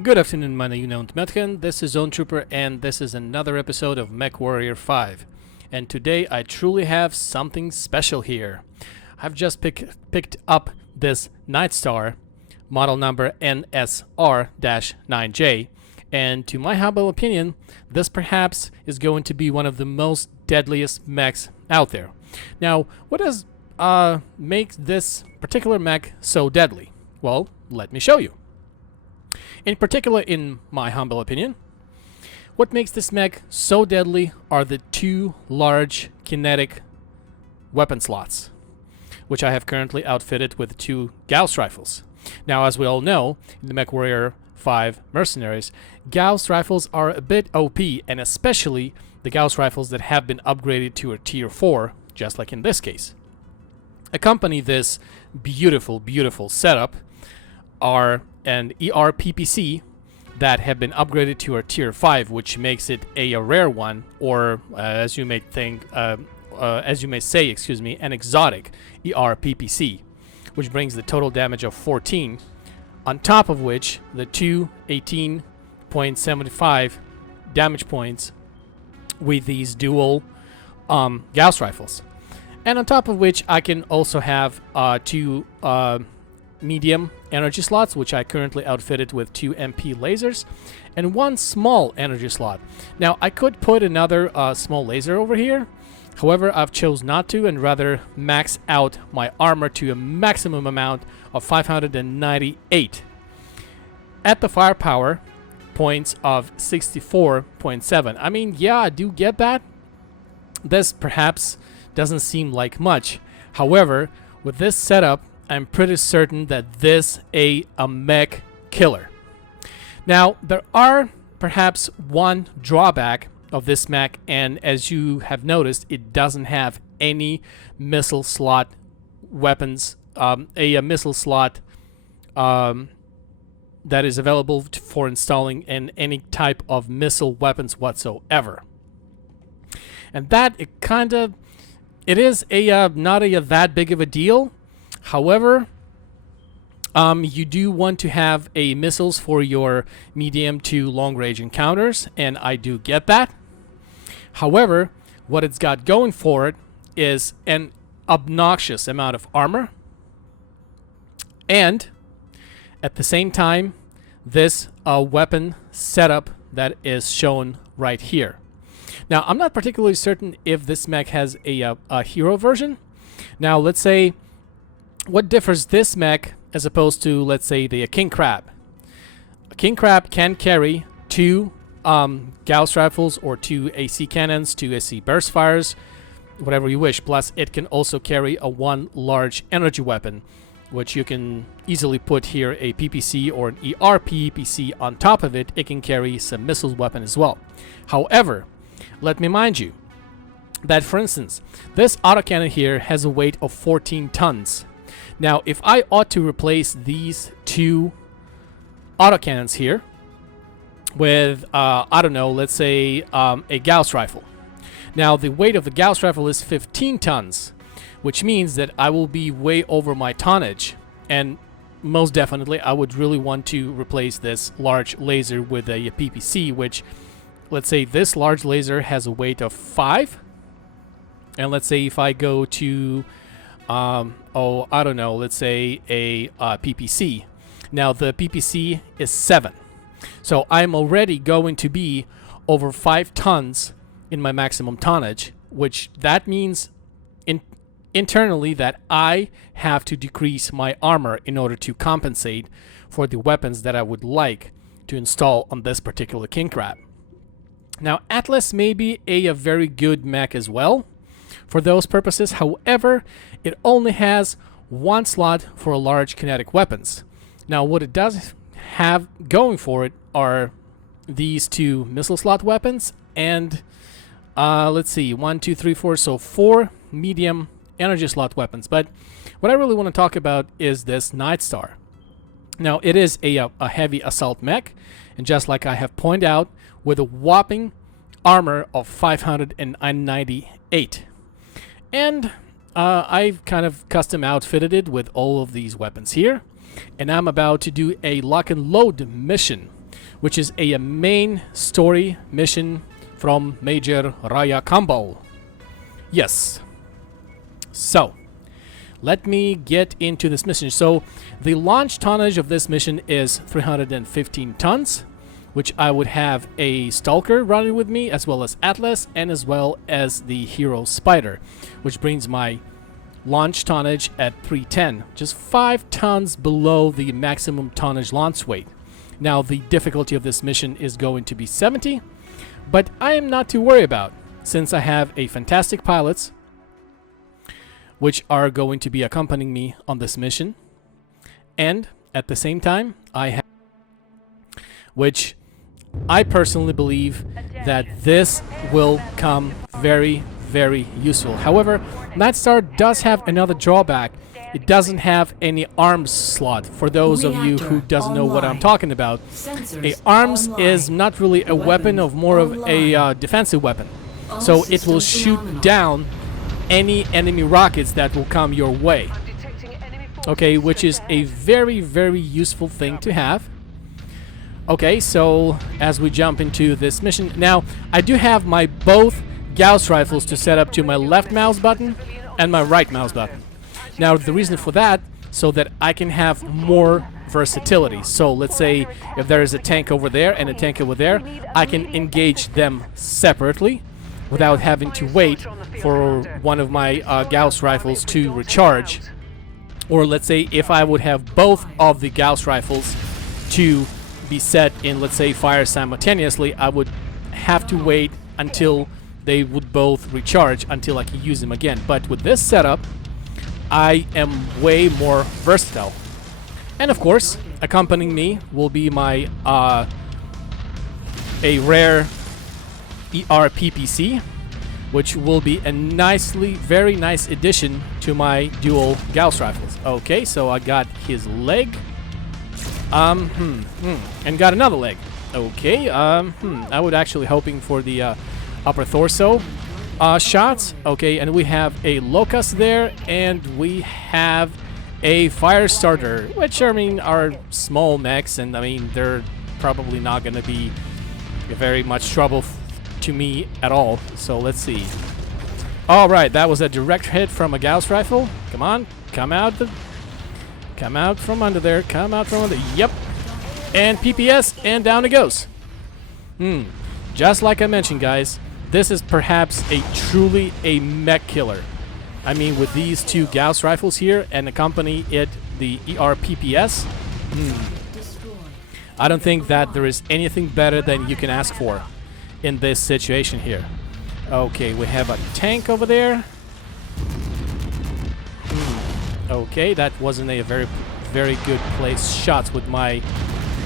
Good afternoon, my name is Metchen. This is Zone Trooper, and this is another episode of MechWarrior 5. And today I truly have something special here. I've just picked up this Nightstar, model number NSR-9J, and to my humble opinion, this perhaps is going to be one of the most deadliest mechs out there. Now, what does make this particular mech so deadly? Well, let me show you. In particular, in my humble opinion, what makes this mech so deadly are the two large kinetic weapon slots, which I have currently outfitted with two Gauss rifles. Now, as we all know, in the MechWarrior 5 Mercenaries, Gauss rifles are a bit OP, and especially the Gauss rifles that have been upgraded to a tier 4, just like in this case. Accompany this beautiful, beautiful setup are an ER-PPC that have been upgraded to a tier 5, which makes it a rare one, or as you may say, an exotic ER-PPC, which brings the total damage of 14, on top of which the two 18.75 damage points with these dual Gauss rifles. And on top of which I can also have two medium energy slots, which I currently outfitted with two MP lasers, and one small energy slot. Now, I could put another small laser over here. However, I've chose not to and rather max out my armor to a maximum amount of 598 at the firepower points of 64.7. I mean, yeah, I do get that. This perhaps doesn't seem like much. However, with this setup, I'm pretty certain that this is a mech killer. Now, there are perhaps one drawback of this mech, and as you have noticed, it doesn't have any missile slot weapons, a missile slot that is available for installing in any type of missile weapons whatsoever. And that it is not that big of a deal. However, you do want to have missiles for your medium to long range encounters, and I do get that. However, what it's got going for it is an obnoxious amount of armor, and at the same time, this weapon setup that is shown right here. Now, I'm not particularly certain if this mech has a hero version. Now, let's say, what differs this mech as opposed to, let's say, the King Crab? A King Crab can carry two Gauss rifles or two AC cannons, two AC burst fires, whatever you wish. Plus, it can also carry one large energy weapon, which you can easily put here a PPC or an ER-PPC on top of it. It can carry some missiles weapon as well. However, let me mind you that, for instance, this autocannon here has a weight of 14 tons. Now, if I ought to replace these two autocannons here with, I don't know, let's say a Gauss rifle. Now, the weight of the Gauss rifle is 15 tons, which means that I will be way over my tonnage. And most definitely, I would really want to replace this large laser with a PPC, which, let's say this large laser has a weight of 5. And let's say if I go to I don't know, let's say a PPC. Now, the PPC is 7. So I'm already going to be over 5 tons in my maximum tonnage, which that means internally that I have to decrease my armor in order to compensate for the weapons that I would like to install on this particular King Crab. Now, Atlas may be a very good mech as well for those purposes. However, it only has one slot for large kinetic weapons. Now, what it does have going for it are these two missile slot weapons and let's see, 1, 2, 3, 4, so 4 medium energy slot weapons. But what I really want to talk about is this Nightstar. Now, it is a heavy assault mech, and just like I have pointed out, with a whopping armor of 598. And I've kind of custom outfitted it with all of these weapons here, and I'm about to do a lock and load mission which is a main story mission from Major Raya Combo. Yes. So, let me get into this mission. So, the launch tonnage of this mission is 315 tons, which I would have a Stalker running with me, as well as Atlas, and as well as the Hero Spider, which brings my launch tonnage at 310, just 5 tons below the maximum tonnage launch weight. Now, the difficulty of this mission is going to be 70, but I am not too worried about, since I have a fantastic pilots, which are going to be accompanying me on this mission, and at the same time, I have, which I personally believe that this will come very, very useful. However, Nightstar does have another drawback. It doesn't have any arms slot. For those of you who doesn't know what I'm talking about, a arms is not really a weapon, of more of a defensive weapon. So it will shoot down any enemy rockets that will come your way. Okay, which is a very, very useful thing to have. Okay, so as we jump into this mission, now I do have my both Gauss rifles to set up to my left mouse button and my right mouse button. Now the reason for that, so that I can have more versatility. So let's say if there is a tank over there and a tank over there, I can engage them separately without having to wait for one of my Gauss rifles to recharge. Or let's say if I would have both of the Gauss rifles to be set in, let's say, fire simultaneously, I would have to wait until they would both recharge until I can use them again. But with this setup, I am way more versatile. And of course, accompanying me will be my a rare ERPPC, which will be a very nice addition to my dual Gauss rifles. Okay, so I got his leg. And got another leg. Okay, I was actually hoping for the upper torso shots. Okay, and we have a Locust there, and we have a Fire Starter, which, I mean, are small mechs, and I mean, they're probably not going to be very much trouble to me at all. So let's see. Alright, that was a direct hit from a Gauss rifle. Come on, come out from under there. Come out from under. Yep. And PPS, and down it goes. Just like I mentioned, guys, this is perhaps truly a mech killer. I mean, with these two Gauss rifles here and accompany it the ERPPS, I don't think that there is anything better than you can ask for in this situation here. Okay, we have a tank over there. Okay, that wasn't a very good place shots with my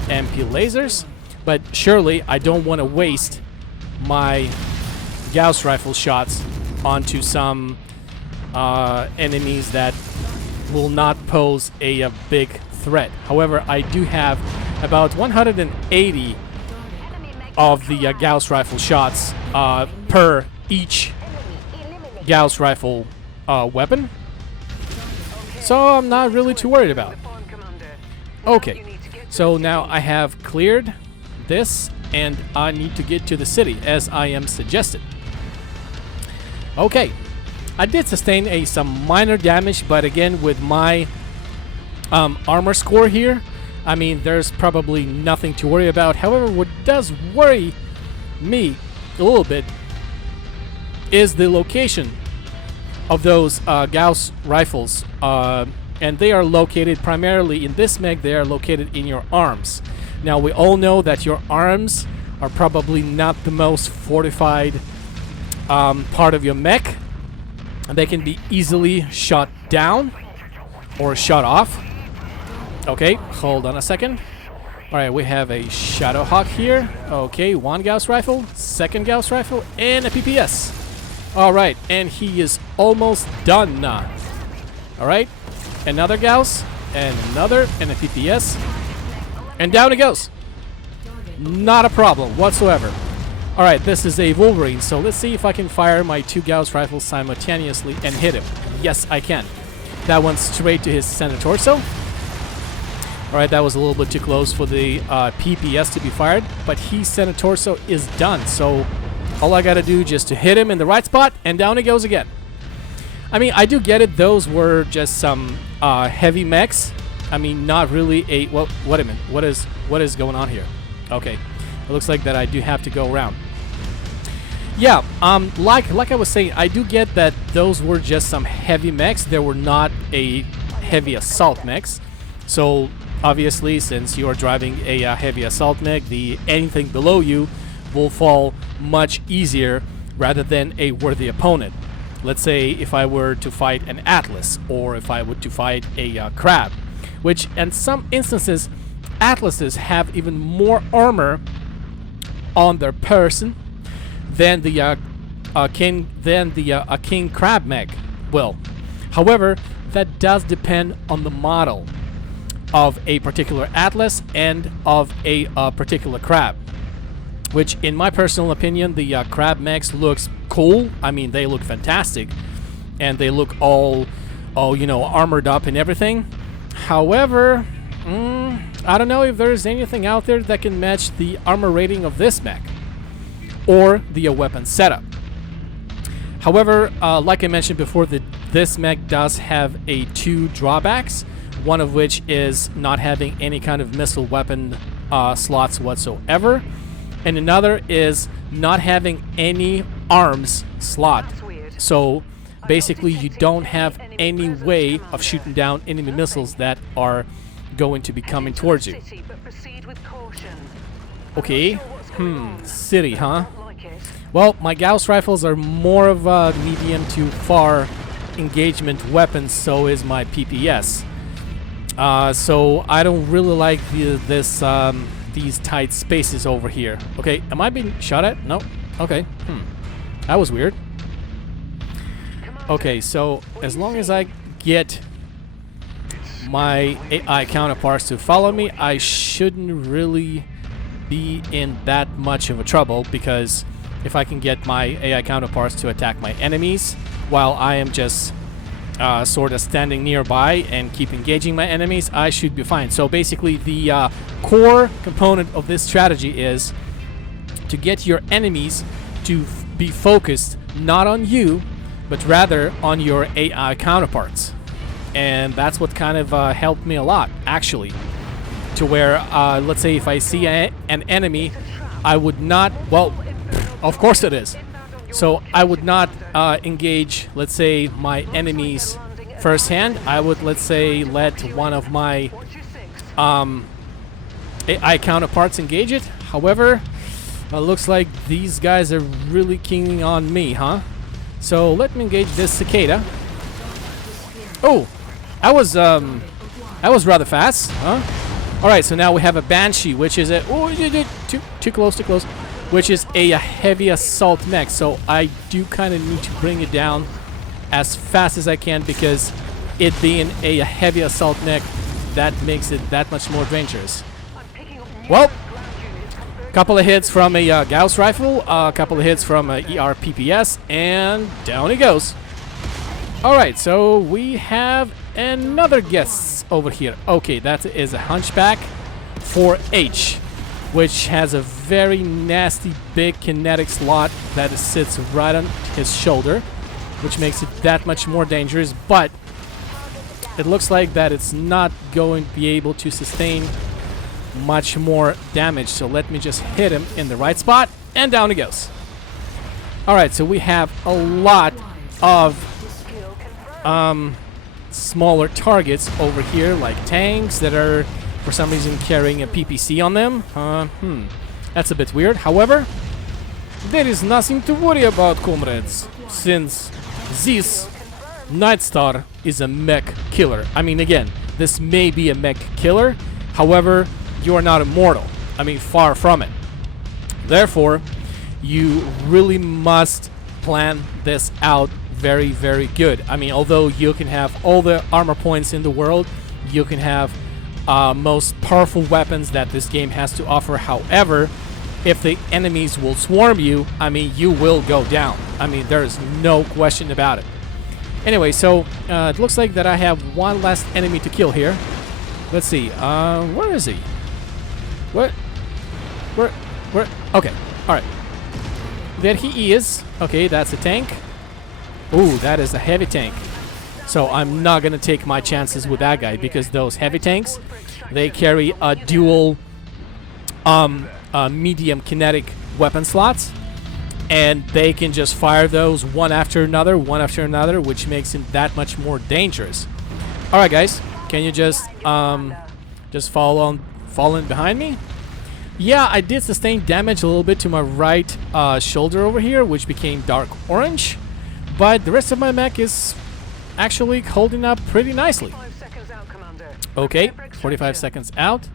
MP lasers, but surely I don't want to waste my Gauss rifle shots onto some enemies that will not pose a big threat. However, I do have about 180 of the Gauss rifle shots per each Gauss rifle weapon. So I'm not really too worried about. Okay, so now I have cleared this, and I need to get to the city as I am suggested. Okay, I did sustain some minor damage, but again, with my armor score here, I mean, there's probably nothing to worry about. However, what does worry me a little bit is the location of those Gauss rifles, and they are located primarily in this mech. They are located in your arms. Now, we all know that your arms are probably not the most fortified part of your mech, and they can be easily shot down or shot off. Okay, hold on a second. Alright, we have a Shadowhawk here. Okay, one Gauss rifle, second Gauss rifle, and a PPS. Alright, and he is almost done now. Alright, another Gauss, and another, and a PPS. And down it goes. Not a problem whatsoever. Alright, this is a Wolverine, so let's see if I can fire my two Gauss rifles simultaneously and hit him. Yes, I can. That went straight to his center torso. Alright, that was a little bit too close for the PPS to be fired, but he sent a torso is done. So all I gotta do just to hit him in the right spot, and down he goes again. I mean, I do get it. Those were just some heavy mechs. I mean, not really a... Well, wait a minute. What is going on here? Okay. It looks like that I do have to go around. Yeah, like I was saying, I do get that those were just some heavy mechs. They were not a heavy assault mechs. So, obviously, since you are driving a heavy assault mech, anything below you will fall much easier rather than a worthy opponent. Let's say if I were to fight an Atlas, or if I were to fight a Crab, which in some instances, Atlases have even more armor on their person than the King Crab mech will. However, that does depend on the model of a particular Atlas and of a particular Crab. Which, in my personal opinion, the Crab mechs looks cool. I mean, they look fantastic, and they look all you know, armored up and everything. However, I don't know if there's anything out there that can match the armor rating of this mech or the weapon setup. However, like I mentioned before, this mech does have two drawbacks. One of which is not having any kind of missile weapon slots whatsoever. And another is not having any arms slot. So basically you don't have any way of shooting down enemy missiles that are going to be coming towards you. Okay, city, huh? Well, my Gauss rifles are more of a medium to far engagement weapons, so is my PPS. So I don't really like these tight spaces over here. Okay, am I being shot at? No. Okay. That was weird. Okay, so as long as I get my AI counterparts to follow me, I shouldn't really be in that much of a trouble, because if I can get my AI counterparts to attack my enemies while I am just sort of standing nearby and keep engaging my enemies, I should be fine. So basically the core component of this strategy is to get your enemies to be focused not on you, but rather on your AI counterparts. And that's what kind of helped me a lot, actually. To where, let's say if I see an enemy, I would not, well, of course it is. So I would not engage, let's say, my enemies firsthand. I would, let's say, let one of my AI counterparts engage it. However, it looks like these guys are really keening on me, huh? So let me engage this cicada. Oh, that was rather fast, huh? All right, so now we have a Banshee, which is a too close, which is a heavy assault mech. So I do kind of need to bring it down as fast as I can, because it being a heavy assault mech, that makes it that much more dangerous. Well, couple of hits from a Gauss rifle, a couple of hits from a ER PPS, and down he goes. All right, so we have another guest over here. Okay, that is a Hunchback 4H, which has a very nasty big kinetic slot that sits right on his shoulder, which makes it that much more dangerous. But it looks like that it's not going to be able to sustain much more damage. So let me just hit him in the right spot, and down he goes. All right, so we have a lot of smaller targets over here, like tanks that are for some reason carrying a PPC on them. That's a bit weird. However, there is nothing to worry about, comrades, since this Nightstar is a mech killer. I mean, again, this may be a mech killer, however, you are not immortal. I mean, far from it. Therefore, you really must plan this out very, very good. I mean, although you can have all the armor points in the world, you can have most powerful weapons that this game has to offer. However, if the enemies will swarm you, I mean, you will go down. I mean, there is no question about it. Anyway, so it looks like that I have one last enemy to kill here. Let's see. Where is he? Where? Okay. All right. There he is. Okay, that's a tank. Ooh, that is a heavy tank. So I'm not gonna take my chances with that guy because those heavy tanks, they carry a dual medium kinetic weapon slots, and they can just fire those one after another, which makes it that much more dangerous. All right, guys, can you just fall in behind me? Yeah, I did sustain damage a little bit to my right shoulder over here, which became dark orange, but the rest of my mech is actually holding up pretty nicely. Okay, 45 seconds out.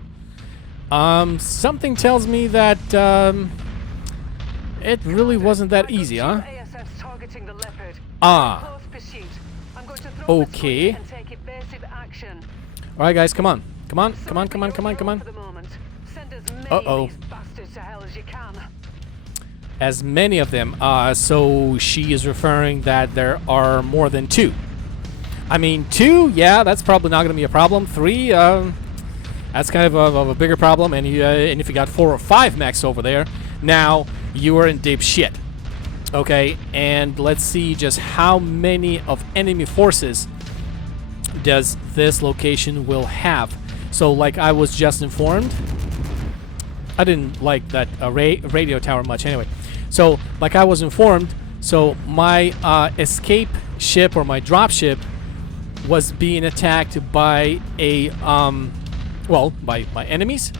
Something tells me that it really wasn't that easy, huh? Ah. Okay. Alright, guys, come on. Come on, come on, come on, come on, come on. Uh-oh. As many of them. So she is referring that there are more than 2. I mean, 2, yeah, that's probably not going to be a problem. 3, that's kind of a bigger problem. And if you got 4 or 5 mechs over there, now you are in deep shit. Okay, and let's see just how many of enemy forces does this location will have. So, like I was just informed, I didn't like that radio tower much anyway. So, like I was informed, so my escape ship or my drop ship was being attacked by a by enemies.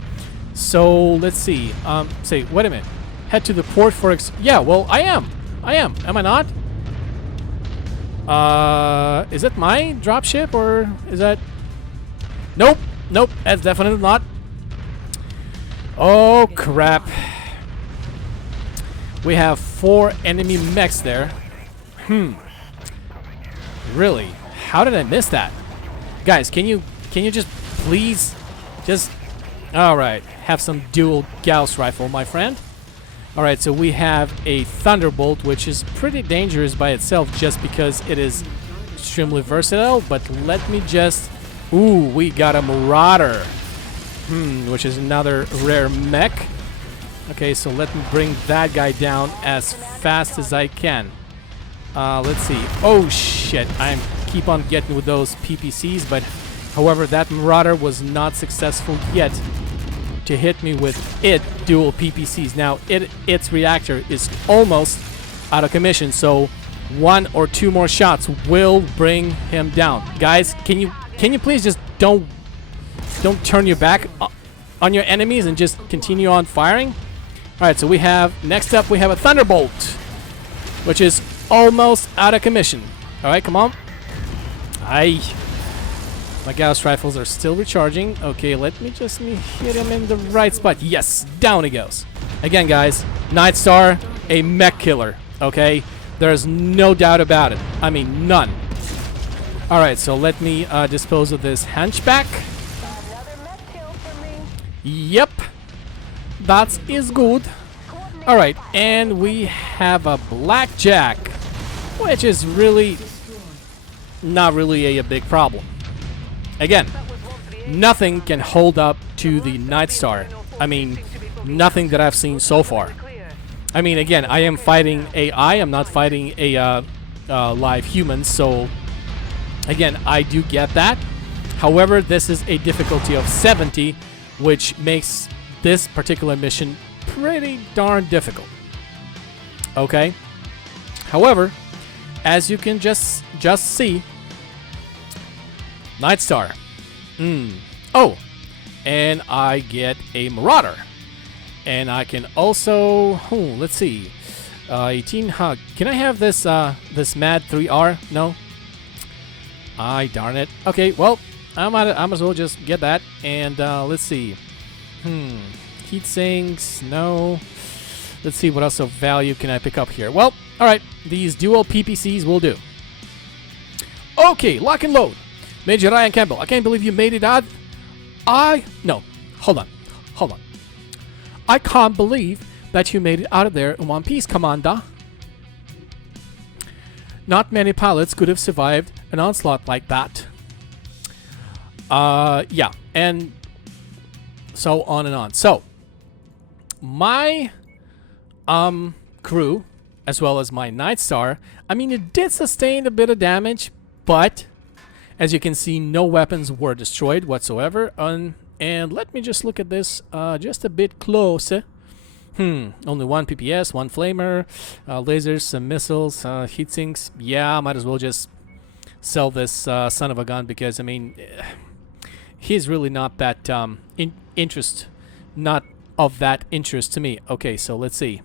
So let's see. Say, wait a minute. Head to the port for yeah. Well, I am. Am I not? Is it my drop ship or is that? Nope. Nope. That's definitely not. Oh crap. We have 4 enemy mechs there. Really? How did I miss that? Guys, can you just please just alright, have some dual Gauss rifle, my friend. Alright, so we have a Thunderbolt, which is pretty dangerous by itself just because it is extremely versatile, but let me just ooh, we got a Marauder. Which is another rare mech. Okay, so let me bring that guy down as fast as I can. Let's see. Oh shit, I keep on getting with those PPCs, but however, that Marauder was not successful yet to hit me with dual PPCs. Now, its reactor is almost out of commission, so 1 or 2 more shots will bring him down. Guys, can you please just don't turn your back on your enemies and just continue on firing? Alright, so next up we have a Thunderbolt, which is almost out of commission. Alright, come on. Aye. My Gauss rifles are still recharging. Okay, let me just hit him in the right spot. Yes, down he goes. Again, guys, Nightstar, a mech killer. Okay, there's no doubt about it. I mean, none. Alright, so let me dispose of this Hunchback. Yep, that is good. Alright, and we have a Blackjack, which is really not really a big problem. Again, nothing can hold up to the Nightstar. I mean, nothing that I've seen so far. I mean, again, I am fighting AI. I'm not fighting a live human, so again, I do get that. However, this is a difficulty of 70, which makes this particular mission pretty darn difficult. Okay. However, as you can just see, Nightstar. Oh, and I get a Marauder, and I can also let's see, 18 hug. Can I have this this Mad 3R? No. Darn it. Okay, well, I might as well just get that. And let's see. Heat sinks. No. Let's see what else of value can I pick up here. Well, all right. These dual PPCs will do. Okay, lock and load. Major Ryan Campbell, I can't believe you made it out. No. Hold on. I can't believe that you made it out of there in one piece, Commander. Not many pilots could have survived an onslaught like that. Yeah, and so on and on. So my crew, as well as my Nightstar, I mean, it did sustain a bit of damage, but as you can see, no weapons were destroyed whatsoever. And let me just look at this just a bit closer. Only 1 PPS, 1 flamer, lasers, some missiles, heat sinks. Yeah, might as well just sell this son of a gun, because I mean, he's really not that not of that interest to me. Okay, so let's see.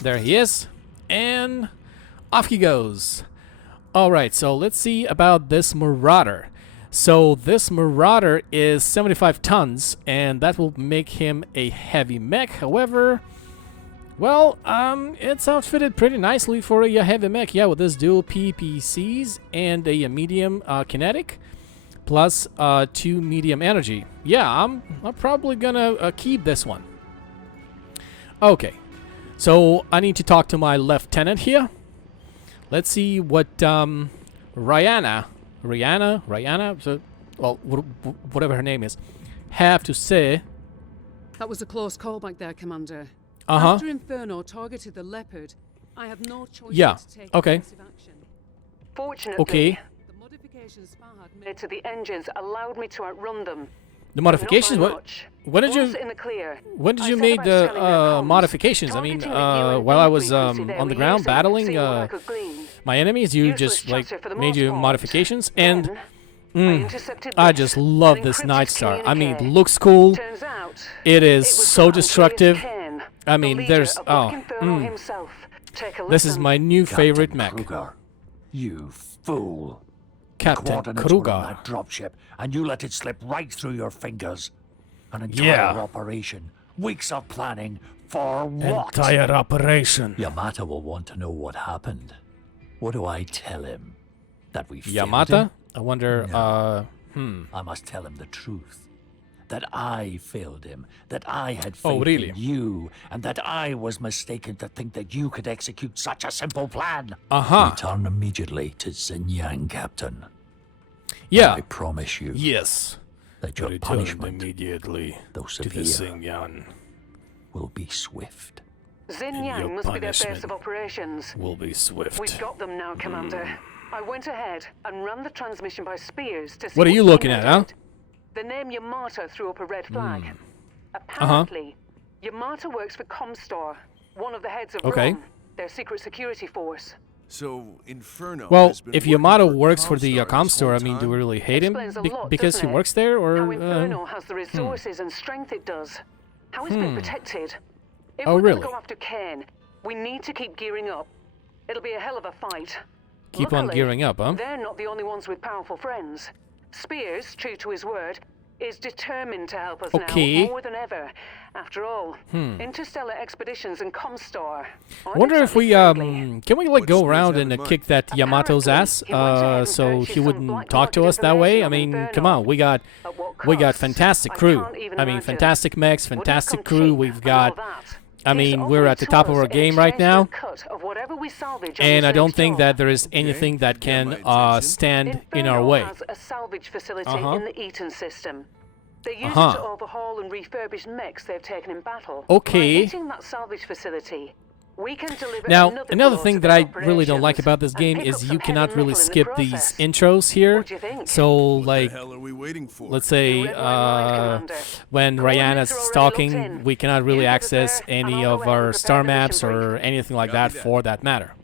There he is, and off he goes. All right, so let's see about this Marauder. So this Marauder is 75 tons, and that will make him a heavy mech. However, well, it's outfitted pretty nicely for a heavy mech. Yeah, with this dual PPCs and a medium kinetic, plus 2 medium energy. Yeah, I'm probably gonna keep this one. Okay, so I need to talk to my lieutenant here. Let's see what Rihanna, so, well, whatever her name is, have to say. That was a close call back there, Commander. Uh-huh. After Inferno targeted the Leopard, I have no choice Yeah, but to take okay. aggressive action. Fortunately, Okay. The modifications Spa had made to the engines allowed me to outrun them. The modifications? Not by What? much. When did Once you? in the clear, When did I you set make about the scanning their comms, modifications? I mean, targeting the while I was frequency there on the we ground used and battling seeing what I could glean. my enemies, you Useless just like chatter for the made most your part. modifications, and Then, I intercepted I this, just love an this encrypted Nightstar. I mean, it communique. looks cool. Turns out, It is it was so Andreas destructive. Kane, I the mean, leader there's of Black Inferno himself. Take a this is listen. my new favorite Captain mech, Kruger, you fool. Captain Coordinates were on Kruger. that dropship, and you let it slip right through your fingers. An entire Yeah. operation. Weeks of planning. For what? Entire operation. Yamata will want to know what happened. What do I tell him? That we failed Yamata? him? I wonder. I must tell him the truth. That I failed him. That I had faith Oh, really? in you. And that I was mistaken to think that you could execute such a simple plan. Return immediately to Xinjiang, Captain. Yeah. I promise you Yes. that your Return punishment, immediately though to the severe, Xinjiang will be swift. Xinjiang must be their base punishment of operations. will be swift. We've got them now, Commander. I went ahead and ran the transmission by Spears to see What are you he looking made at, huh? out. The name Yamata threw up a red flag. Apparently, Yamata works for Comstar, one of the heads of Okay. Rome, their secret security force. So Inferno. Well, has been if working Yamato for works for the Comstar this Comstar, I whole mean, do we time? really hate him Explains a lot, because he doesn't it? works there, How or? Inferno has the resources and strength it does. How it's been protected. If Oh, we're gonna really? go after Kane, we need to keep gearing up. It'll be a hell of a fight. Keep on Luckily, gearing up, huh? They're not the only ones with powerful friends. Spears, true to his word, is determined to help us Okay. now more than ever. After all, interstellar expeditions and Comstar. I wonder if we can we like What go Spears around have and in mind? kick that Yamato's ass, Apparently, he went ahead and so purchased he some wouldn't black talk to market us that way. I information mean, on come Inferno. on, we got At what we got cost? fantastic I crew. can't even I mean, imagine. fantastic mechs, Wouldn't fantastic compute crew. We've and got. all that. I He's mean, we're at the offered top to of our us in game right exchange for a now, cut of whatever we salvage on and this I don't next think job. that there is anything that you got my can attention. stand in our Inferno way. has a salvage facility Uh-huh. in the Eaton system. They use Uh-huh. it to overhaul and refurbish mechs they've taken in battle. Okay. By hitting that salvage facility, we can deliver Now, another another blow thing to that their I really don't like operations about this and game pick is up you some cannot heavy really metal in the skip these process. intros here. What do you think? So, What like, the hell are we waiting for? let's say You read my mind, Commander. when Coordinates Rihanna's are already talking, locked in. we cannot really You give us access there, and any I'll of go ahead our and star prepare the maps mission or brief. anything like Copy that that. for that matter.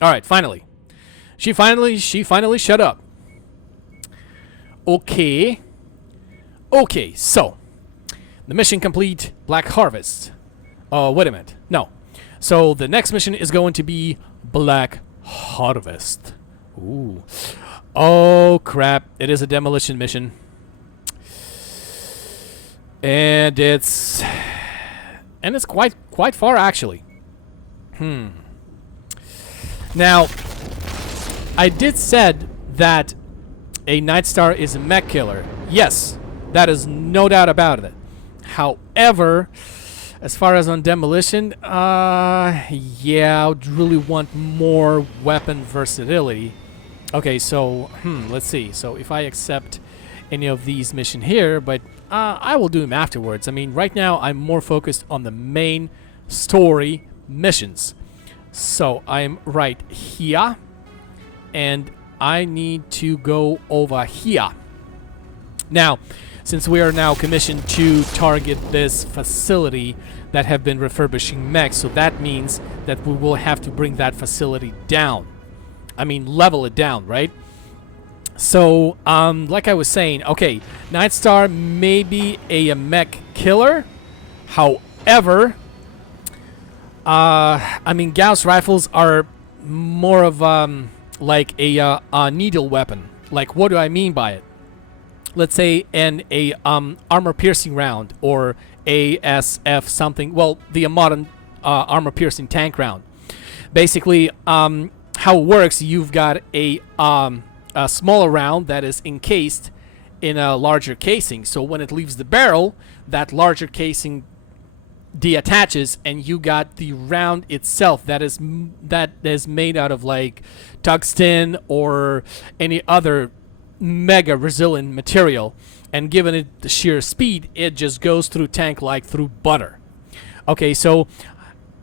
All right, finally, she finally shut up. Okay, so the mission complete. Black Harvest. Oh, wait a minute. No. So the next mission is going to be Black Harvest. Ooh. Oh crap! It is a demolition mission. And it's quite far actually. Now, I did said that a Nightstar is a mech killer. Yes, that is no doubt about it. However, as far as on demolition, yeah, I would really want more weapon versatility. Okay, so let's see. So if I accept any of these mission here, but I will do them afterwards. I mean, right now I'm more focused on the main story missions. So I'm right here, and I need to go over here. Now, since we are now commissioned to target this facility that have been refurbishing mechs, so that means that we will have to bring that facility down. I mean, level it down, right? So, like I was saying, okay, Nightstar may be a mech killer. However, I mean, Gauss rifles are more of like a needle weapon. Like, what do I mean by it? Let's say a armor-piercing round, or ASF something. Well, the modern armor-piercing tank round. Basically, how it works, you've got a smaller round that is encased in a larger casing. So when it leaves the barrel, that larger casing deattaches, and you got the round itself that is made out of like tungsten or any other mega resilient material, and given it the sheer speed, it just goes through tank like through butter. Okay, so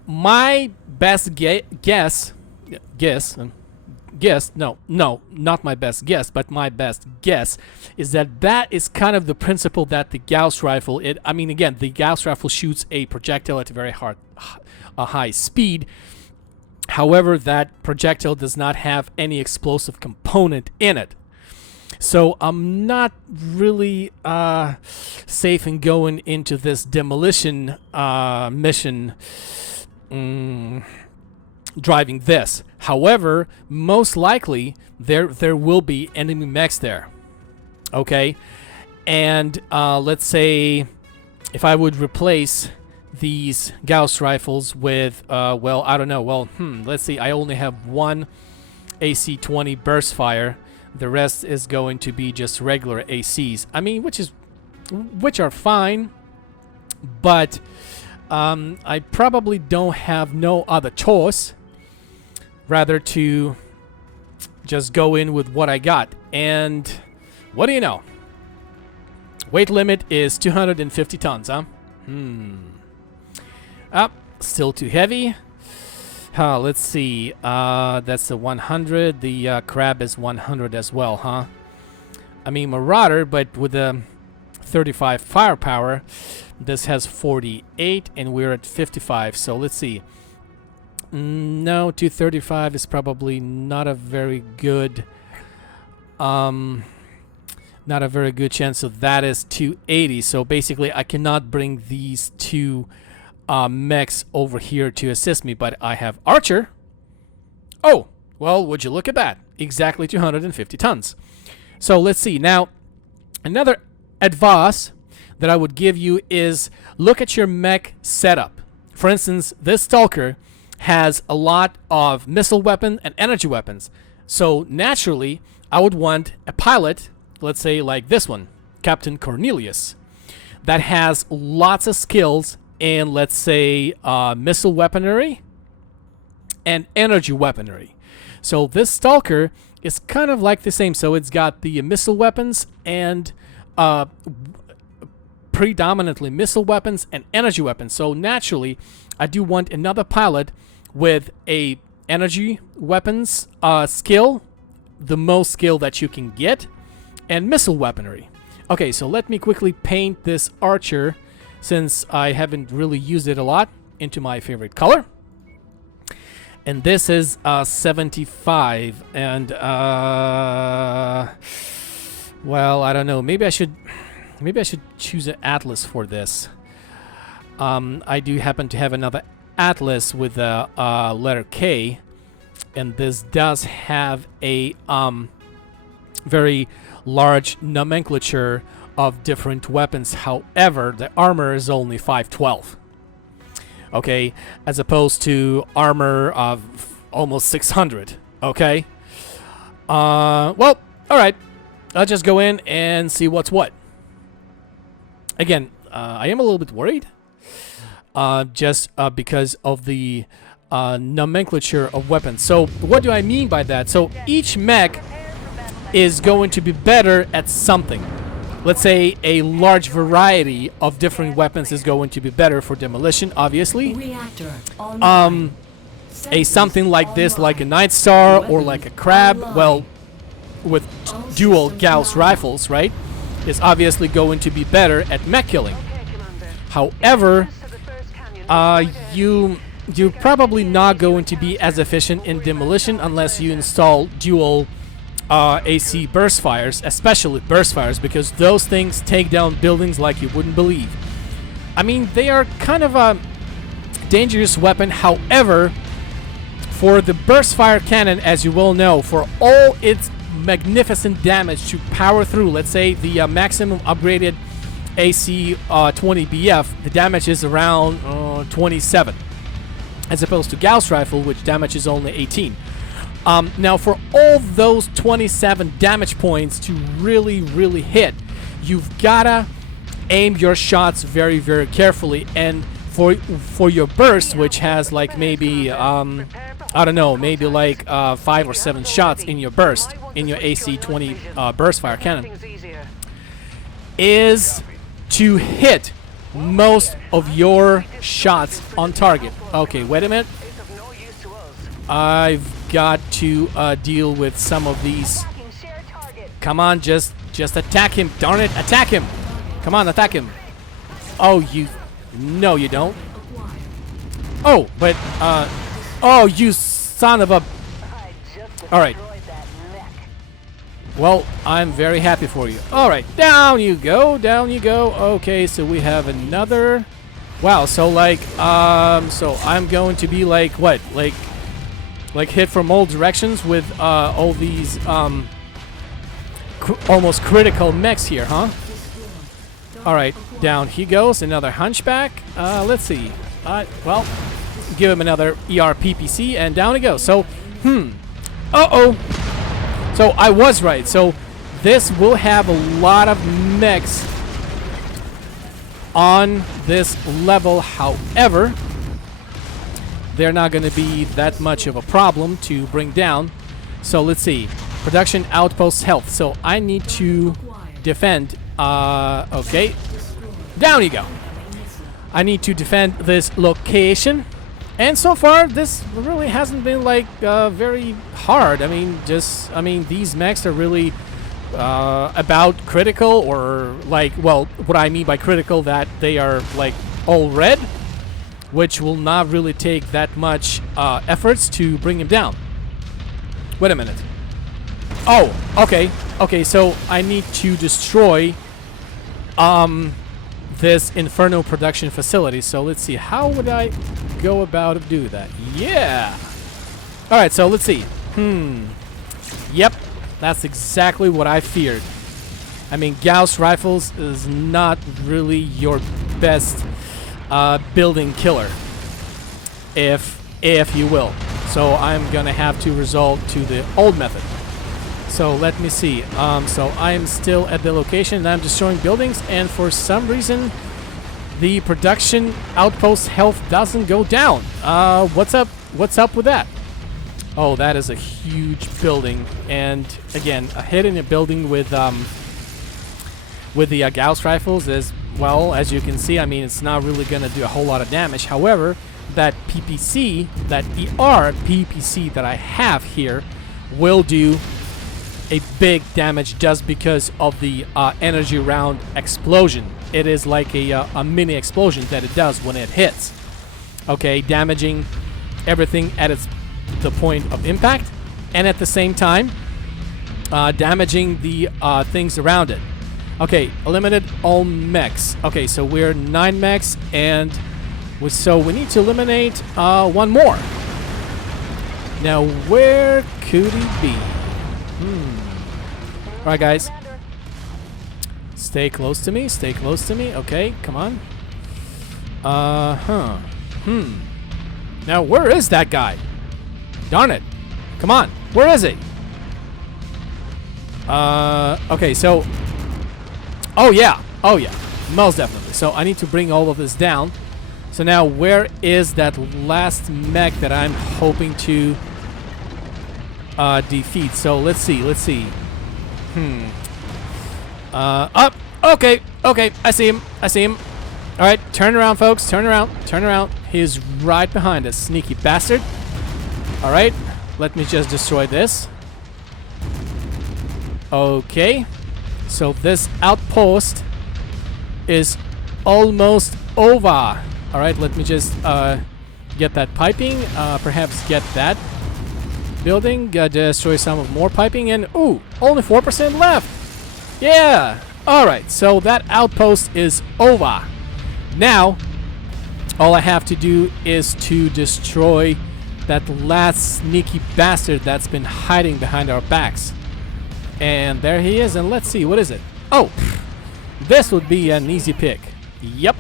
my best guess, no, not my best guess, but my best guess is that is kind of the principle that the Gauss rifle, I mean, again, the Gauss rifle shoots a projectile at a very high speed. However, that projectile does not have any explosive component in it. So I'm not really safe in going into this demolition mission driving this. However, most likely there will be enemy mechs there. Okay, and let's say if I would replace these Gauss rifles with well, I don't know. Well, let's see. I only have one AC-20 burst fire. The rest is going to be just regular ACs. I mean, which are fine, but I probably don't have no other choice rather to just go in with what I got. And what do you know? Weight limit is 250 tons, huh? Still too heavy. Let's see. That's a 100. The crab is 100 as well, huh? I mean, Marauder, but with a 35 firepower. This has 48, and we're at 55. So let's see. No, 235 is probably not a very good. Not a very good chance. So that is 280. So basically, I cannot bring these two mechs over here to assist me, but I have Archer. Oh, well, would you look at that? Exactly 250 tons. So let's see. Now, another advice that I would give you is look at your mech setup. For instance, this Stalker has a lot of missile weapon and energy weapons. So naturally, I would want a pilot, let's say like this one, Captain Cornelius, that has lots of skills in, let's say, missile weaponry and energy weaponry. So this Stalker is kind of like the same. So it's got the missile weapons and predominantly missile weapons and energy weapons. So naturally, I do want another pilot with a energy weapons skill, the most skill that you can get, and missile weaponry. Okay, so let me quickly paint this Archer, since I haven't really used it a lot, into my favorite color. And this is 75. And well, I don't know. Maybe I should choose an Atlas for this. I do happen to have another Atlas with a letter K, and this does have a very large nomenclature of different weapons. However, the armor is only 512. Okay, as opposed to armor of almost 600. Okay. Well, all right. I'll just go in and see what's what. Again, I am a little bit worried. Just because of the nomenclature of weapons. So what do I mean by that? So each mech is going to be better at something. let's say a large variety of different weapons is going to be better for demolition, obviously. Reactor online. A something like this, like a Nightstar or like a Crab, well, with dual Gauss rifles, right, is obviously going to be better at mech killing. However, you're probably not going to be as efficient in demolition unless you install dual AC burst fires, especially burst fires, because those things take down buildings like you wouldn't believe. I mean, they are kind of a dangerous weapon. However, for the burst fire cannon, as you well know, for all its magnificent damage to power through, let's say the maximum upgraded AC 20 BF, the damage is around 27, as opposed to Gauss rifle, which damage is only 18. Now, for all those 27 damage points to really, really hit, you've gotta aim your shots very, very carefully. And for your burst, which has like maybe I don't know, maybe like 5 or 7 shots in your burst, in your AC 20 burst fire cannon, is to hit most of your shots on target. Okay, wait a minute. I've got to deal with some of these. Come on, just attack him. Darn it, attack him. Come on, attack him. Oh, you... No, you don't. Oh, but, oh, you son of a... Alright. Well, I'm very happy for you. Alright, down you go, down you go. Okay, so we have another... Wow, so like, so I'm going to be like, what? Like hit from all directions with, all these, almost critical mechs here, huh? Alright, down he goes, another hunchback. Let's see. Well, give him another ERPPC, and down he goes. So, uh-oh. So, I was right. So, this will have a lot of mechs on this level. However, they're not going to be that much of a problem to bring down. So, let's see. Production outpost health. So, I need to defend. Okay. Down you go. I need to defend this location. And so far, this really hasn't been like very hard. I mean, these mechs are really about critical, or like, well, what I mean by critical, that they are like all red, which will not really take that much efforts to bring him down. Wait a minute. Oh, okay. Okay, so I need to destroy this Inferno production facility. So let's see, how would I go about to do that? Yeah. All right, so let's see. Yep, that's exactly what I feared. I mean, Gauss rifles is not really your best building killer, if you will. So I'm gonna have to resort to the old method. So let me see. So I'm still at the location and I'm destroying buildings, and for some reason the production outpost health doesn't go down. What's up? What's up with that? Oh, that is a huge building, and again, a hit in a building with the Gauss rifles is, well, as you can see, I mean, it's not really gonna do a whole lot of damage. However, that PPC, that ER PPC that I have here, will do a big damage just because of the energy round explosion. It is like a mini explosion that it does when it hits. Okay, damaging everything at the point of impact, and at the same time damaging the things around it. Okay, eliminated all mechs. Okay, so we're 9 mechs, and so we need to eliminate 1 more. Now, where could he be? Alright, guys. Stay close to me. Stay close to me. Okay, come on. Now, where is that guy? Darn it. Come on. Where is he? Okay, so... Oh, yeah. Oh, yeah. Most definitely. So, I need to bring all of this down. So, now, where is that last mech that I'm hoping to defeat? So, let's see. Let's see. Up. Okay, okay, I see him. I see him. All right, turn around, folks. Turn around. Turn around. He's right behind us, sneaky bastard. All right, let me just destroy this. Okay, so this outpost is almost over. All right, let me just get that piping. Perhaps get that building. Destroy some of more piping, and ooh, only 4% left. Yeah. All right, so that outpost is over. Now, all I have to do is to destroy that last sneaky bastard that's been hiding behind our backs. And there he is, and let's see, what is it? Oh, this would be an easy pick. Yep.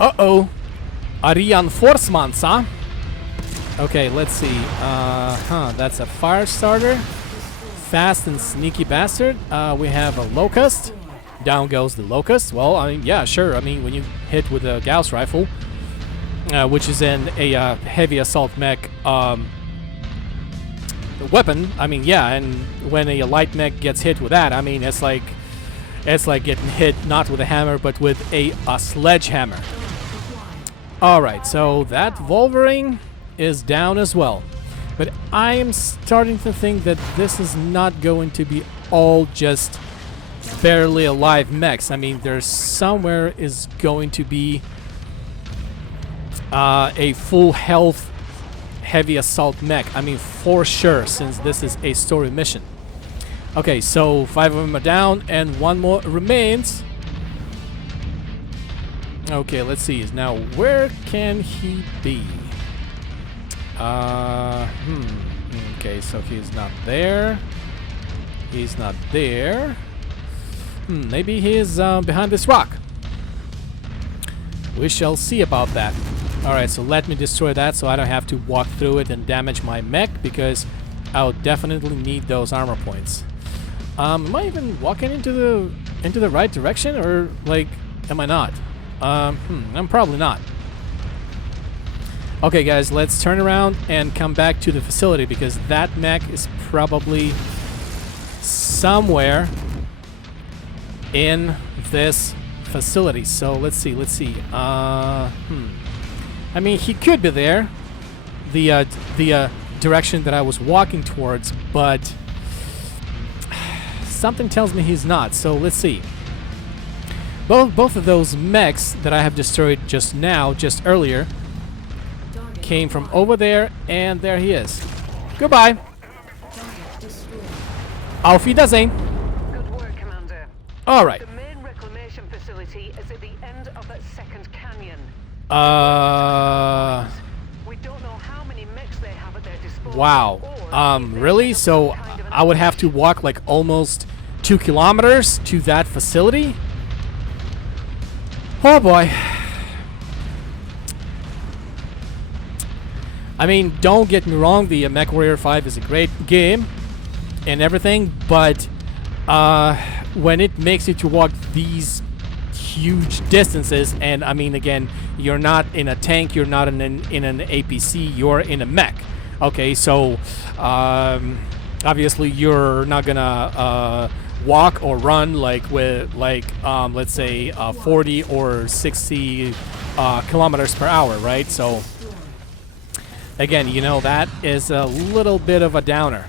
Uh-oh. A reinforcements, huh? Okay, let's see. That's a fire starter. Fast and sneaky bastard. We have a locust. Down goes the locust. Well, I mean, yeah, sure. I mean, when you hit with a Gauss rifle, which is in a heavy assault mech weapon, I mean, yeah, and when a light mech gets hit with that, I mean, it's like getting hit not with a hammer, but with a sledgehammer. All right, so that Wolverine is down as well. But I am starting to think that this is not going to be all just barely alive mechs. I mean, there's somewhere is going to be a full health heavy assault mech. I mean, for sure, since this is a story mission. Okay, so 5 of them are down and 1 more remains. Okay, let's see. Now, where can he be? Okay, so he's not there. He's not there. Maybe he's behind this rock. We shall see about that. Alright, so let me destroy that so I don't have to walk through it and damage my mech, because I'll definitely need those armor points. Am I even walking into the right direction, or like am I not? I'm probably not. Okay, guys, let's turn around and come back to the facility, because that mech is probably somewhere in this facility. So let's see. I mean, he could be there, the direction that I was walking towards, but something tells me he's not. So let's see. Both of those mechs that I have destroyed just earlier, came from over there, and there he is. Goodbye. Auf Wiedersehen. Good work, Commander. All right. The main reclamation facility is at the end of that second canyon. We don't know how many mechs they have at their disposal. Wow. Really? So I would have to walk like almost 2 kilometers to that facility? Oh boy. I mean, don't get me wrong, the MechWarrior 5 is a great game and everything, but when it makes you to walk these huge distances, and I mean, again, you're not in a tank, you're not in an APC, you're in a mech. Okay, so obviously you're not gonna walk or run like with let's say 40 or 60 kilometers per hour, right? So again, you know, that is a little bit of a downer.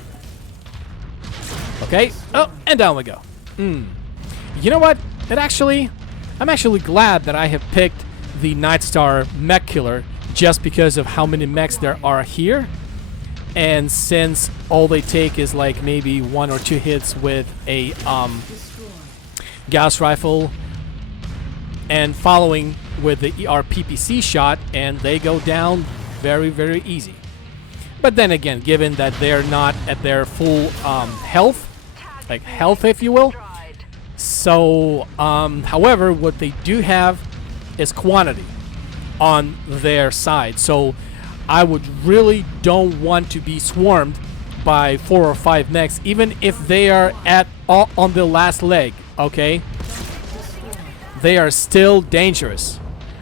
Okay. Oh, and down we go. You know what? I'm actually glad that I have picked the Nightstar mech killer, just because of how many mechs there are here. And since all they take is like maybe 1 or 2 hits with a Gauss rifle, and following with the ERPPC shot, and they go down very, very easy. But then again, given that they're not at their full health if you will. So, however, what they do have is quantity on their side. So I would really don't want to be swarmed by 4 or 5 mechs, even if they are on the last leg, okay? They are still dangerous.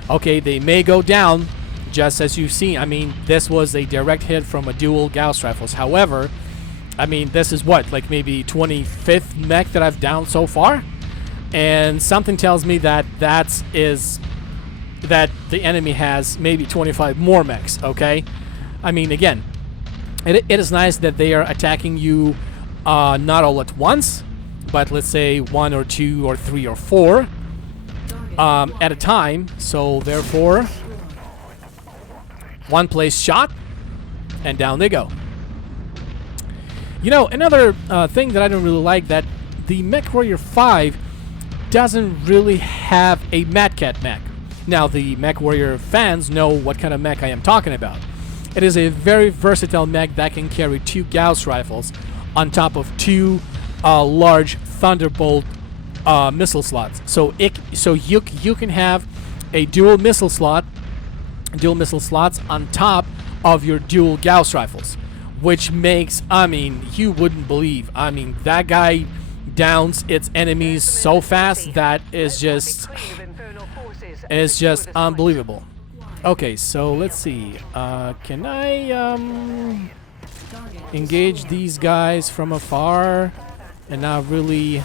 Okay, they may go down, just as you've seen. I mean, this was a direct hit from a dual Gauss rifles. However, I mean, this is what, like maybe 25th mech that I've downed so far? And something tells me that that the enemy has maybe 25 more mechs, okay? I mean, again, it is nice that they are attacking you not all at once, but let's say 1 or 2 or 3 or 4 at a time. So therefore, one place shot, and down they go. You know, another thing that I don't really like, that the MechWarrior 5 doesn't really have a Mad Cat mech. Now, the MechWarrior fans know what kind of mech I am talking about. It is a very versatile mech that can carry 2 Gauss rifles on top of 2 large Thunderbolt missile slots. So you can have a dual missile slots on top of your dual Gauss rifles, which makes, I mean, you wouldn't believe. I mean, that guy downs its enemies so fast that is just unbelievable. Okay, so let's see. Can I engage these guys from afar and not really?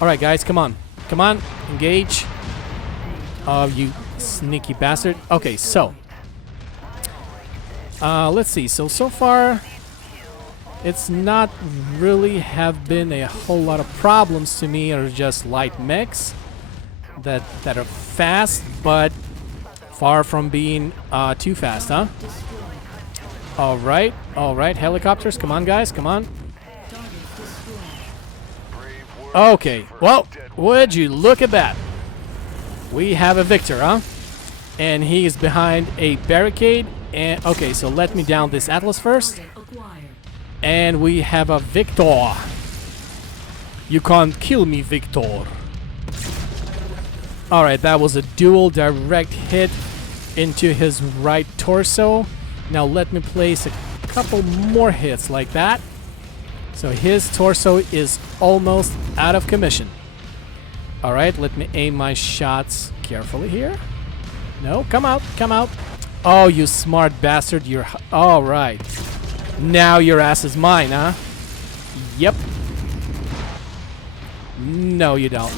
All right, guys, come on, engage. You sneaky bastard. Okay, so let's see. So far, it's not really have been a whole lot of problems to me, or just light mechs that are fast, but far from being too fast, huh? All right, helicopters, come on, guys, come on. Okay, well, would you look at that? We have a victor, huh? And he is behind a barricade. And okay, so let me down this Atlas first. And we have a victor. You can't kill me, Victor. Alright, that was a dual direct hit into his right torso. Now let me place a couple more hits like that. So his torso is almost out of commission. Alright, let me aim my shots carefully here. No, come out. Oh, you smart bastard. You're... Alright. Now your ass is mine, huh? Yep. No, you don't.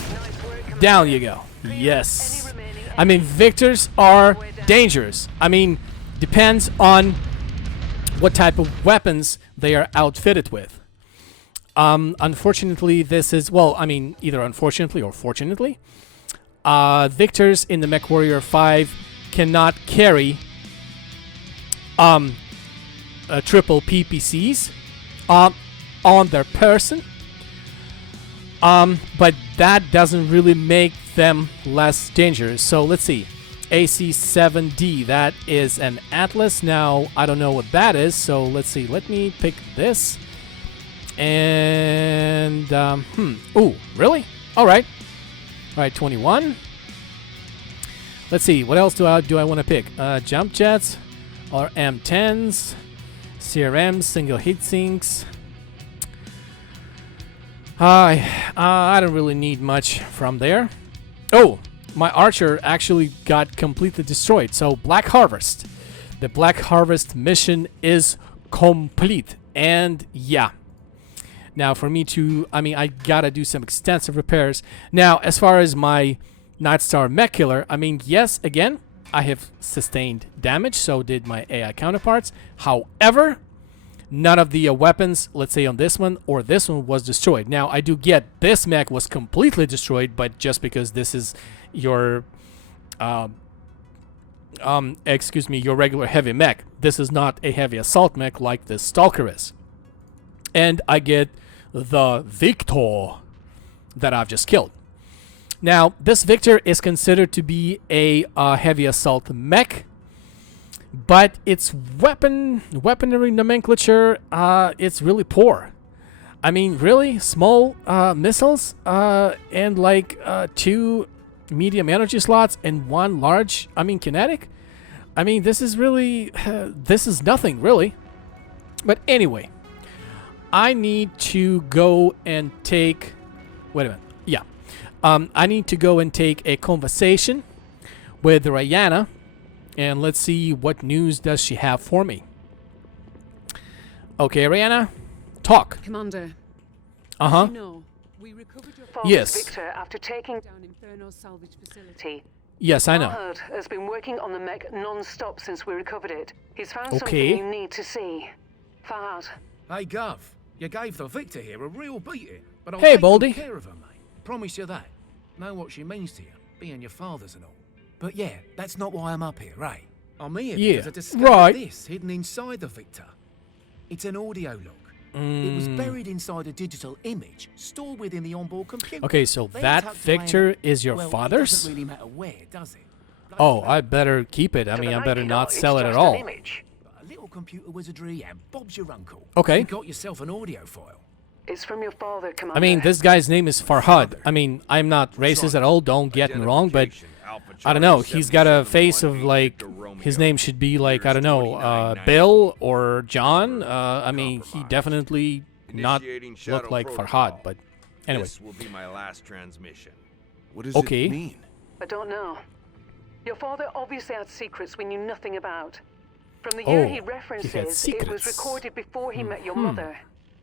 Down you go. Yes. I mean, victors are dangerous. I mean, depends on what type of weapons they are outfitted with. Unfortunately, this is... Well, I mean, either unfortunately or fortunately. Victors in the MechWarrior 5 cannot carry triple PPCs on their person, but that doesn't really make them less dangerous. So let's see, AC-7D, that is an Atlas. Now I don't know what that is, so let's see, let me pick this. And ooh, really? All right, 21. Let's see, what else do I want to pick? Jump jets or M10s, CRM, single heat sinks. I don't really need much from there. Oh, my archer actually got completely destroyed. So Black Harvest. The Black Harvest mission is complete. And yeah. Now for me to, I mean, I gotta do some extensive repairs. Now, as far as my Nightstar Mech Killer, I mean, yes, again, I have sustained damage, so did my AI counterparts. However, none of the weapons, let's say on this one or this one, was destroyed. Now, I do get this mech was completely destroyed, but just because this is your, excuse me, your regular heavy mech. This is not a heavy assault mech like this Stalker is. And I get the Victor that I've just killed. Now, this Victor is considered to be a heavy assault mech, but its weaponry nomenclature, it's really poor. I mean, really, small missiles and like 2 medium energy slots and 1 large, I mean, kinetic. I mean, this is really, this is nothing, really. But anyway, I need to go and take, wait a minute, yeah. I need to go and take a conversation with Rihanna, and let's see what news does she have for me. Okay, Rihanna, talk. Commander, Uh-huh. you know, we recovered your Father's Yes. Victor after taking down Inferno's salvage facility. Yes, I know. Fahad has been working on the mech non-stop since we recovered it. He's found Okay. something you need to see. Fahad. Hey, Gov, you gave the Victor here a real beating, but I'll Hey, take Baldy. good care of her, mate. Promise you that. Know what she means to you, being your father's and all. But yeah, that's not why I'm up here, right? I'm here Yeah, because I discovered right. this hidden inside the Victor. It's an audio log. It was buried inside a digital image stored within the onboard computer. Okay, so Then that tucked away in Victor a- is your well, father's? It doesn't really matter where, does it? Oh, I better keep it. I To mean, the I better naked not eye, sell it it's at just all. an image. A little computer wizardry and Bob's your uncle. Okay. You got yourself an audio file. It's from your father, Commander. I mean, this guy's name is Farhad. I mean, I'm not racist at all, don't get me wrong, but I don't know. He's got a face of like, his name should be like, I don't know, Bill or John. I mean, he definitely not look like Farhad, but anyway. This will be my last transmission. What does Okay. it mean? I don't know. Your father obviously had secrets we knew nothing about. From the year Oh, he he had references, it was secrets. recorded before he met your mother,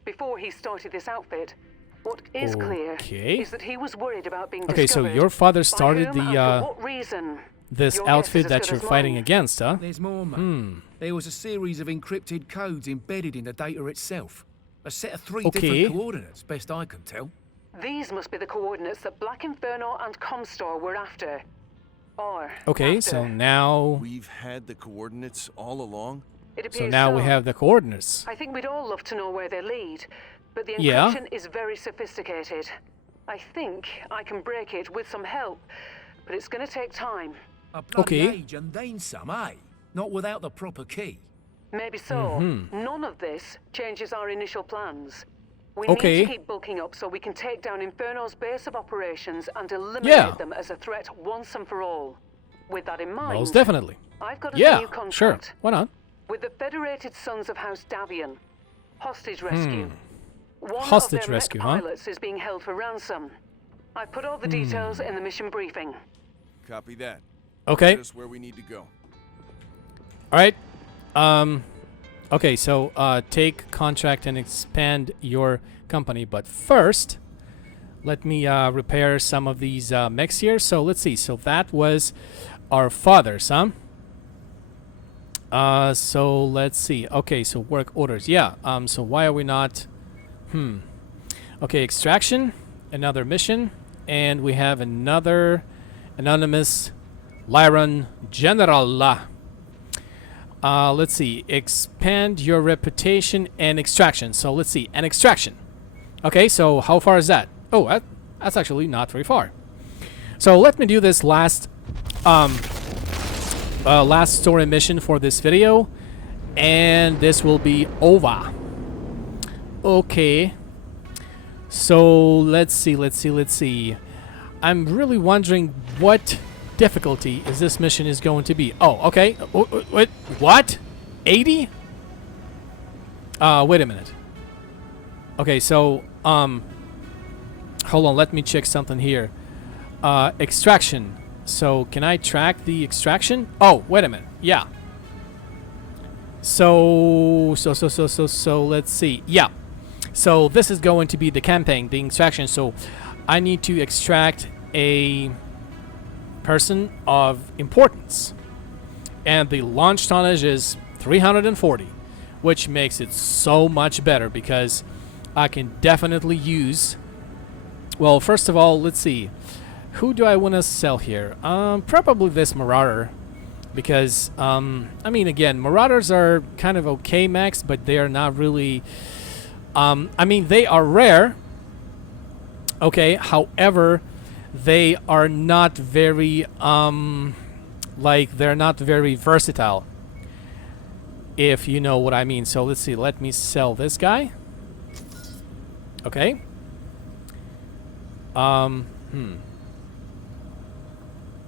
before he started this outfit. What is clear Okay. is that he was worried about being Okay, so discovered. your father By started whom and the, for what reason? this Your guess outfit is as that good you're as fighting mine. against, huh? There's more, mate. There was a series of encrypted codes embedded in the data itself. A set of 3 Okay. different coordinates, best I can tell. These must be the coordinates that Black Inferno and Comstar were after. Or Okay, after. so now, We've had the coordinates all along? It appears so now we have the coordinates. I think we'd all love to know where they lead, but the Yeah. encryption is very sophisticated. I think I can break it with some help, but it's going to take time. A bloody Okay. age and then some, eh? Not without the proper key. Maybe so. Mm-hmm. None of this changes our initial plans. We Okay. need to keep bulking up so we can take down Inferno's base of operations and eliminate Yeah. them as a threat once and for all. With that in mind, Most definitely. I've got a Yeah, new contract. sure. Why not? With the Federated Sons of House Davian. Hostage rescue. One Hmm. Hostage of their rescue, mech huh? pilots is being held for ransom. I put all the details in the mission briefing. Copy that. Okay. Get us where we need to go. All right. Okay, so take contract and expand your company, but first, let me repair some of these mechs here. So let's see. So that was our father's, huh? So let's see. Okay, so work orders. Yeah. So why are we not? Okay, extraction, another mission, and we have another anonymous Lyran General. Let's see. Expand your reputation and extraction. So let's see. And extraction. Okay, so how far is that? Oh, that's actually not very far. So let me do this last last story mission for this video, and this will be over. Okay. So let's see. I'm really wondering what difficulty is this mission is going to be. Oh, okay. Wait, what? 80? Wait a minute. Okay, so hold on, let me check something here. Extraction. So can I track the extraction? Oh, wait a minute. Yeah. So let's see. Yeah. So this is going to be the campaign, the extraction. So I need to extract a person of importance, and the launch tonnage is 340, which makes it so much better because I can definitely use, well, first of all, let's see, who do I want to sell here? Probably this Marauder, because I mean, again, Marauders are kind of okay mechs, but they are not really, I mean, they are rare, okay, however, they are not very like, they're not very versatile, if you know what I mean. So let's see, let me sell this guy. Okay.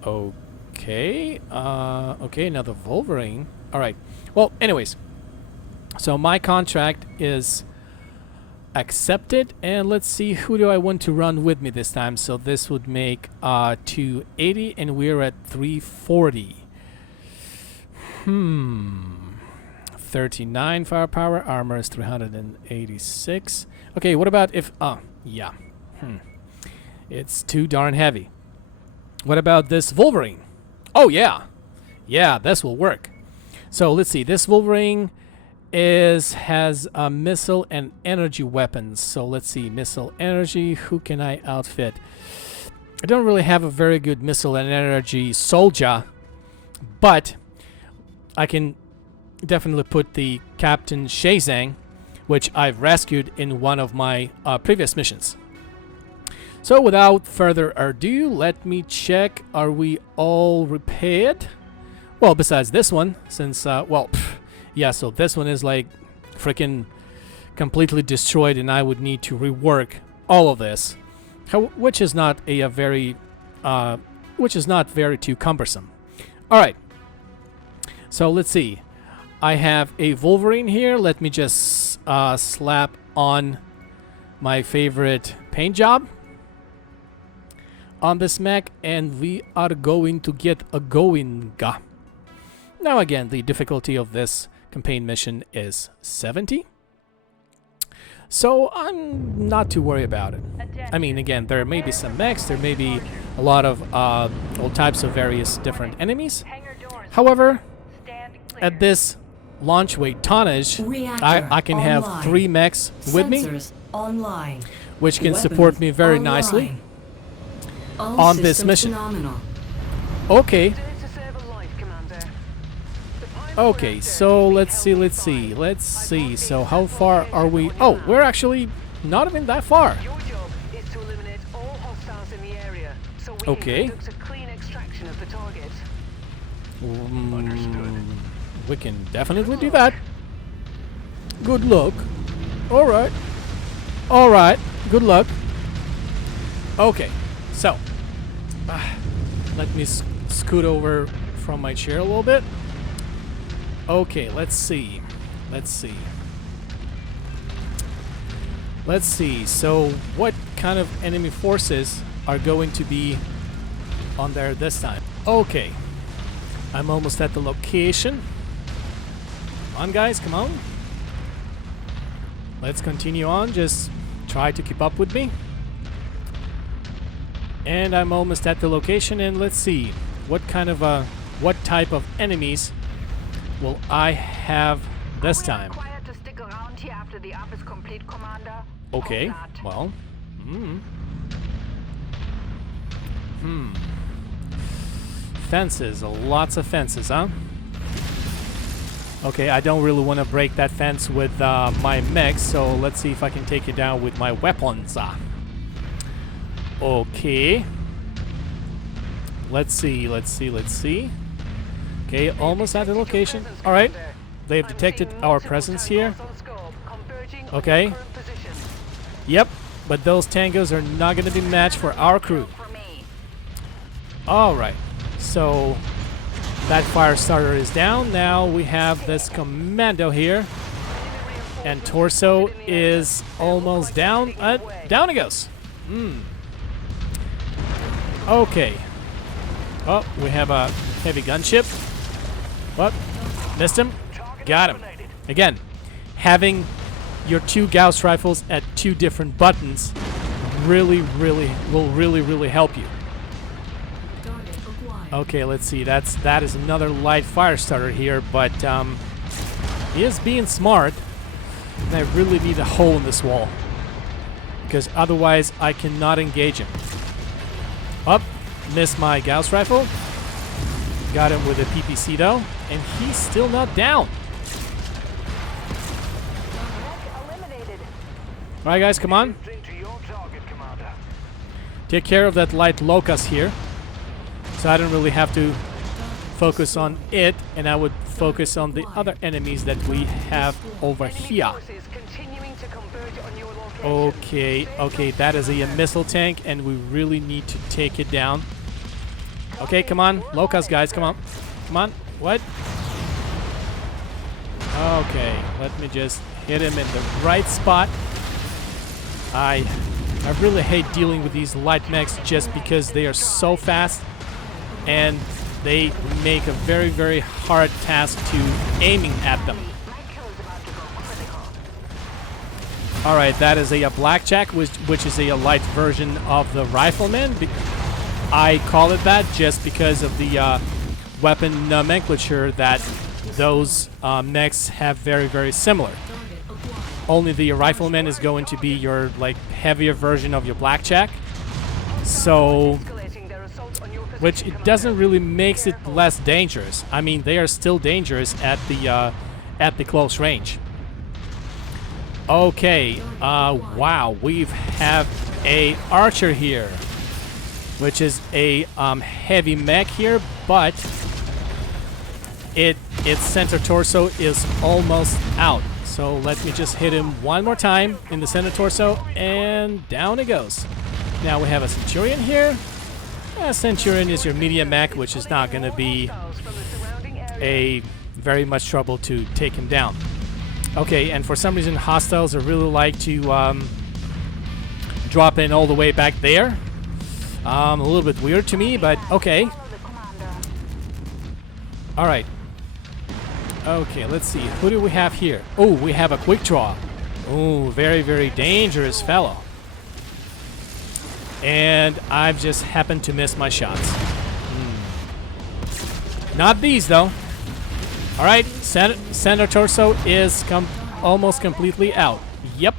Okay. Okay, another Wolverine. All right. Well, anyways, so my contract is accepted, and let's see, who do I want to run with me this time? So this would make 280, and we're at 340. 339 firepower. Armor is 386. Okay, what about if... yeah. It's too darn heavy. What about this Wolverine? Oh, yeah. Yeah, this will work. So, let's see. This Wolverine has missile and energy weapons. So, let's see. Missile energy. Who can I outfit? I don't really have a very good missile and energy soldier, but I can definitely put the Captain Shazang, which I've rescued in one of my previous missions. So without further ado, let me check. Are we all repaired? Well, besides this one, since, yeah, so this one is like freaking completely destroyed and I would need to rework all of this. Which is not a very too cumbersome. All right. So let's see. I have a Wolverine here. Let me just slap on my favorite paint job on this mech, and we are going to get a going. Now again, the difficulty of this campaign mission is 70. So I'm not too worried about it. I mean, again, there may be some mechs, there may be a lot of all types of various different enemies. However, at this launch weight tonnage, I can have 3 mechs with me, which can support me very nicely on this mission. Okay. Okay, so let's see. So how far are we? Oh, we're actually not even that far. Your job is to eliminate all hostiles in the area, so we Okay. can conduct a clean extraction of the target. We can definitely do that. Good luck. All right. All right. Good luck. Okay. So, let me scoot over from my chair a little bit. Okay, let's see. So, what kind of enemy forces are going to be on there this time? Okay. I'm almost at the location. Come on, guys, come on. Let's continue on. Just try to keep up with me. And I'm almost at the location, and let's see. What type of enemies will I have this time? To stick around here after the op is complete, Commander? Okay, well. Fences, lots of fences, huh? Okay, I don't really want to break that fence with my mech, so let's see if I can take it down with my weapons. Okay. Let's see. Okay, almost at the location. Alright, they've detected our presence here. Okay. Yep, but those tangos are not going to be matched for our crew. Alright, so that fire starter is down. Now we have this commando here. And torso is almost down. Down it goes. Okay. Oh, we have a heavy gunship. What? Missed him? Got him. Again, having your 2 Gauss rifles at 2 different buttons will really help you. Okay, let's see. That is another light fire starter here, but he is being smart. And I really need a hole in this wall, because otherwise I cannot engage him. Up, missed my Gauss rifle. Got him with a PPC though, and he's still not down. Alright guys, come on. Take care of that light locust here. So I don't really have to focus on it, and I would focus on the other enemies that we have over here. Okay, that is a missile tank, and we really need to take it down. Okay, come on, locust guys, come on. What? Okay, let me just hit him in the right spot. I really hate dealing with these light mechs just because they are so fast, and they make a very hard task to aiming at them. Alright, that is a blackjack, which is a light version of the rifleman. I call it that just because of the weapon nomenclature that those mechs have very, very similar. Only the rifleman is going to be your like heavier version of your blackjack. So, which it doesn't really makes it less dangerous. I mean, they are still dangerous at the close range. Okay, wow, we have a archer here, which is a heavy mech here, but its center torso is almost out. So let me just hit him one more time in the center torso, and down it goes. Now we have a Centurion here. Centurion is your medium mech, which is not going to be a very much trouble to take him down. Okay, and for some reason hostiles are really like to drop in all the way back there. A little bit weird to me, but okay. Alright. Okay, let's see. Who do we have here? Oh, we have a quick draw. Oh, very, very dangerous fellow. And I've just happened to miss my shots. Not these, though. Alright, center torso is almost completely out. Yep.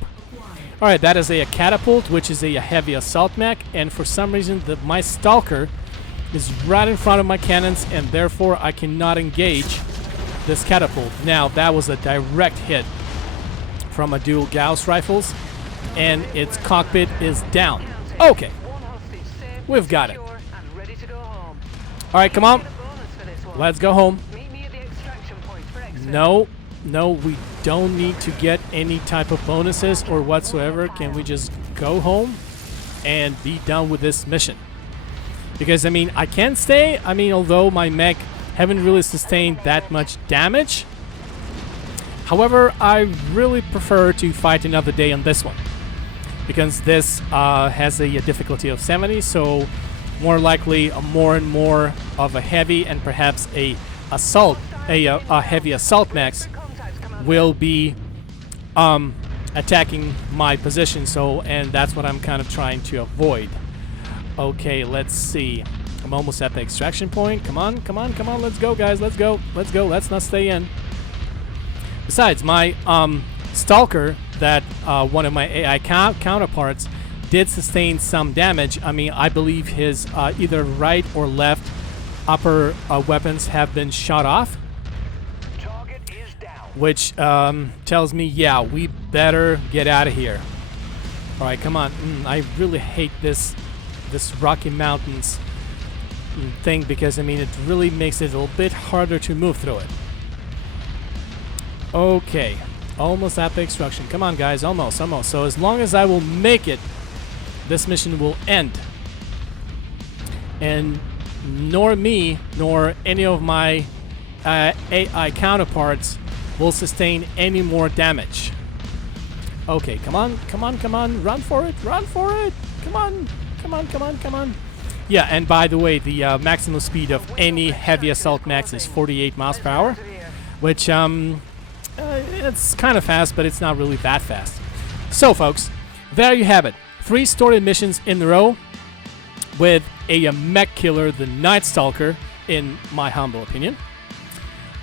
Alright, that is a catapult, which is a heavy assault mech, and for some reason my Stalker is right in front of my cannons, and therefore I cannot engage this catapult. Now, that was a direct hit from a dual Gauss rifles, and its cockpit is down. Okay. We've got it. Alright, come on. Let's go home. No, we don't need to get any type of bonuses or whatsoever. Can we just go home and be done with this mission? Because, I mean, I can't stay. I mean, although my mech haven't really sustained that much damage. However, I really prefer to fight another day on this one. Because this has a difficulty of 70, so more likely more and more of a heavy and perhaps a heavy assault mechs will be attacking my position. So, and that's what I'm kind of trying to avoid. Okay, let's see. I'm almost at the extraction point. Come on, come on, come on. Let's go, guys. Let's go. Let's go. Let's not stay in. Besides, my Stalker, that one of my AI counterparts, did sustain some damage. I mean, I believe his either right or left upper weapons have been shot off. Which tells me, yeah, we better get out of here. Alright, come on. I really hate this Rocky Mountains thing, because, I mean, it really makes it a little bit harder to move through it. Okay. Almost at the extraction. Come on, guys. Almost. So as long as I will make it, this mission will end. And nor me, nor any of my AI counterparts will sustain any more damage. Okay, come on. Run for it. Come on. Yeah, and by the way, the maximum speed of any heavy assault mechs is 48 miles per hour, which it's kind of fast, but it's not really that fast. So, folks, there you have it. 3 story missions in a row with a mech killer, the Night Stalker, in my humble opinion.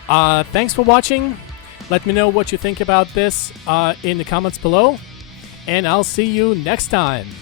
Thanks for watching. Let me know what you think about this in the comments below, and I'll see you next time.